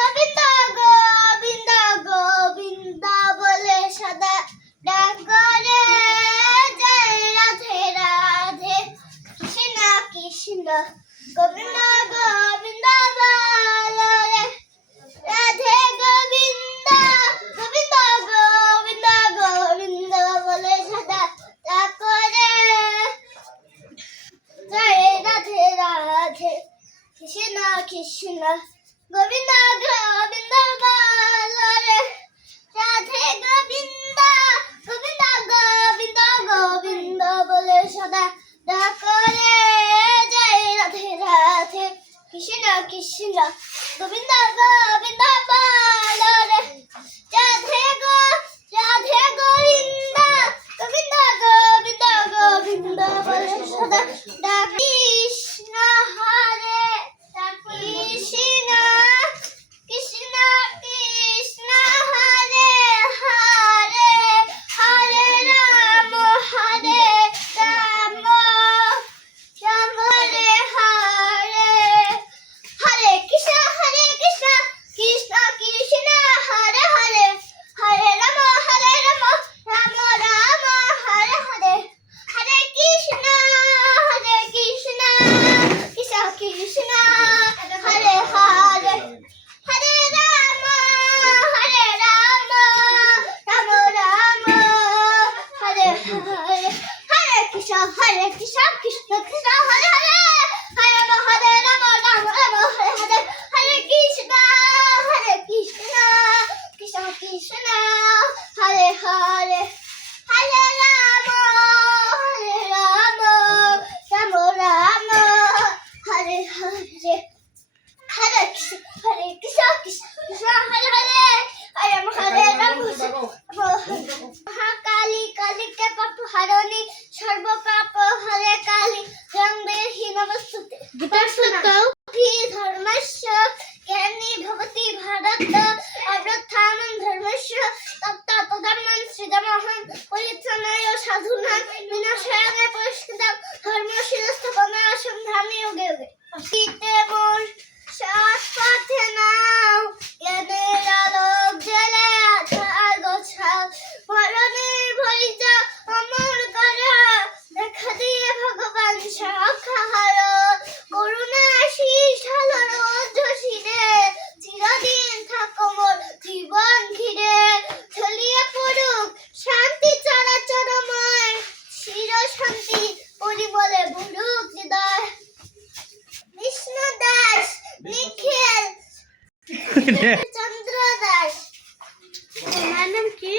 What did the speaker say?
গোবিন্দ গোবিন্দ গোবিন্দ বলে সদা ডাক করে জয় রাধে রাধে কৃষ্ণ কৃষ্ণ গোবিন্দ গোবিন্দ বলো রে রাধে গোবিন্দ গোবিন্দ গোবিন্দ গোবিন্দ বলে সদা ডাক করে জয় রাধে রাধে কৃষ্ণ কৃষ্ণ গোবিন্দ গোবিন্দ বলো রে রাধে গোবিন্দ গোবিন্দ গোবিন্দ গোবিন্দ বলে সদা ডাক করে জয় রাধে রাধে কৃষ্ণ কৃষ্ণ গোবিন্দ গোবিন্দ বলো রে রাধে রাধে গোবিন্দ গোবিন্দ গোবিন্দ গোবিন্দ বলে সদা ডাক কৃষ্ণ হরে কৃষ্ণ কৃষ্ণ কৃষ্ণ হরে হরে হরে রাম হরে রাম রাম হরে হরে হরে কৃষ্ণ কৃষ্ণ কৃষ্ণ হরে হরে হরে রাম রাম রাম হরে হরে হরে কৃষ্ণ কৃষ্ণ কৃষ্ণ হরে হরে হরে রাম রাম রাম হরে হরে হরে কৃষ্ণ কৃষ্ণ কৃষ্ণ হরে হরে হরে রাম রাম রাম হরে হরে হরে কৃষ্ণ কৃষ্ণ কৃষ্ণ হরে হরে হরে রাম রাম রাম হরে হরে হরে কৃষ্ণ কৃষ্ণ হরে হরে হরে রাম মহাকালী কালীকে পাপ হরণী সর্ব পাপ হরে কালী রঙ্গেহি নমস্তুতে গীতার সত্যাও ধর্মস্য জ্ঞানী ভবতি ভারত অবৃথানং ধর্মস্য তপ্ত তদর্মং সৃজমহং পরিত্রাণায় সাধুনাং বিনাশায় পরিষ্কৃতং ধর্মশীলস্থাপনায় সন্ধানে যোগে যোগে শীতে মোর শ্বাস পথে নাও জ্ঞানের আলোক জ্বেলে আধার গোছাও মরণের ভরিজা অমর করা দেখা দিয়ে ভগবান সখাহার করুণা আশিস ঢালো রোদ্ধশিরে চিরদিন থাকো মোর জীবন ঘিরে ছড়িয়ে পড়ুক শান্তি চরাচরময় চির শান্তি পরিমলে ভরুক হৃদয় বিষ্ণু দাস নিখিল চন্দ্র দাস তোমার নাম কি?